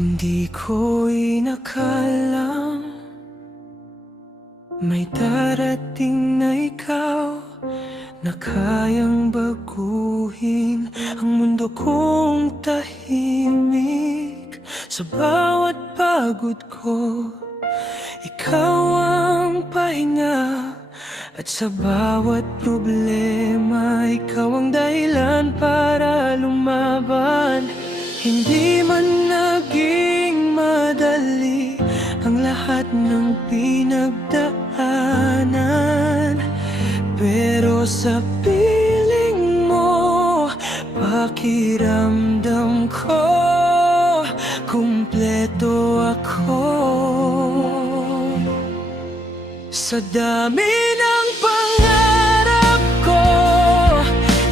Hindi ko inakalang may darating na ikaw na kayang baguhin ang mundo kong tahimik. Sa bawat pagod ko, ikaw ang pahinga. At sa bawat problema, ikaw ang dahilan para lumaban. Hindi man naging madali ang lahat ng pinagdaanan, pero sa piling mo, pakiramdam ko, kumpleto ako. Sa dami ng pangarap ko,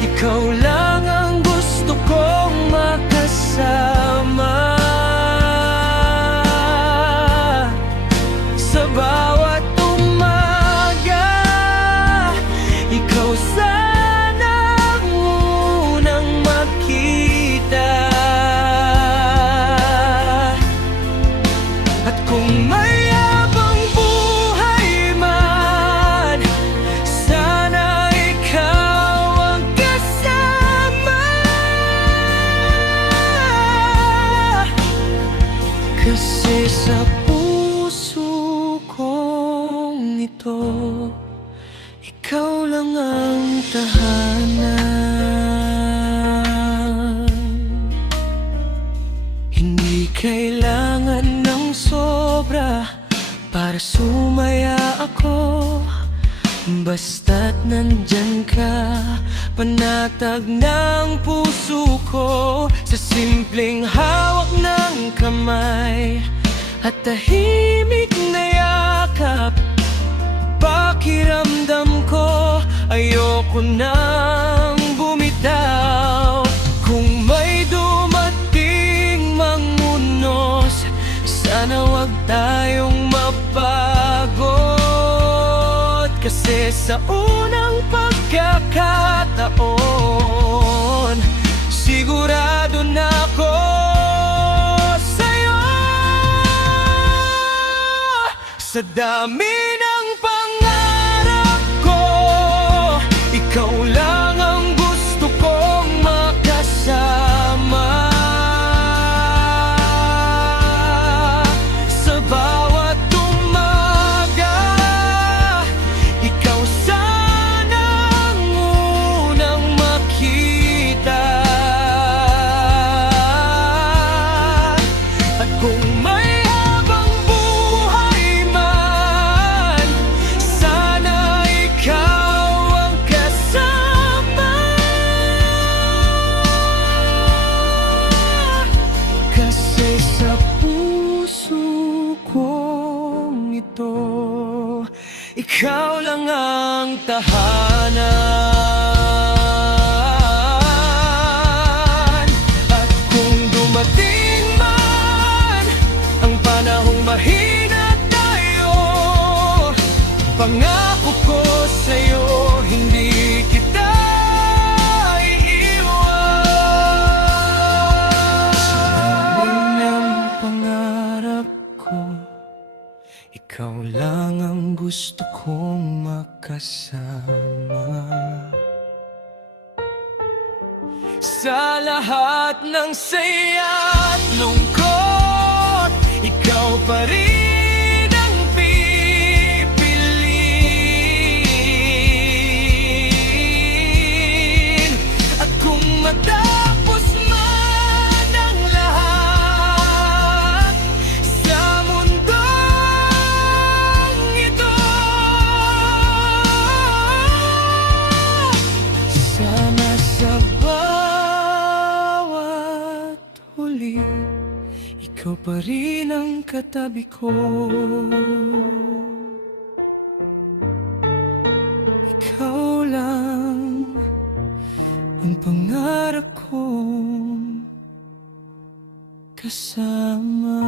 ikaw lang ang gusto kong makasama. Sa bawat umaga, ikaw sana ang unang makita. At kung may kasi sa puso kong ito, ikaw lang ang tahanan. Hindi kailangan ng sobra para sumaya ako, basta't nandyan ka, panatag ng puso ko. Sa simpleng hawak ng kamay at tahimik na yakap, pakiramdam ko ayoko nang bumitaw. Kung may dumating mang unos, sana wag tayong mapagod. Kasi sa unang pagkakataon, sigurado na ako sa'yo. Sa dami ng pangarap ko, ikaw lang ang gusto kong makasama. Sa bawat umaga, ikaw sana ang unang makita. At kung may habang buhay man, sana ikaw ang kasama. Kasi sa puso kong ito, ikaw lang ang tahanan. At kung dumating man ang panahong mahina tayo, pangako ko sa'yo, hindi kita iiwan. Sa dami ng pangarap ko, ikaw lang ang gusto kong makasama. Sa lahat ng saya at lungkot, ikaw pa rin ang pipiliin. At kung matapos man ang lahat sa mundong ito, sana sa bawat huli, ikaw pa rin ang katabi ko. Ikaw lang ang pangarap kong kasama.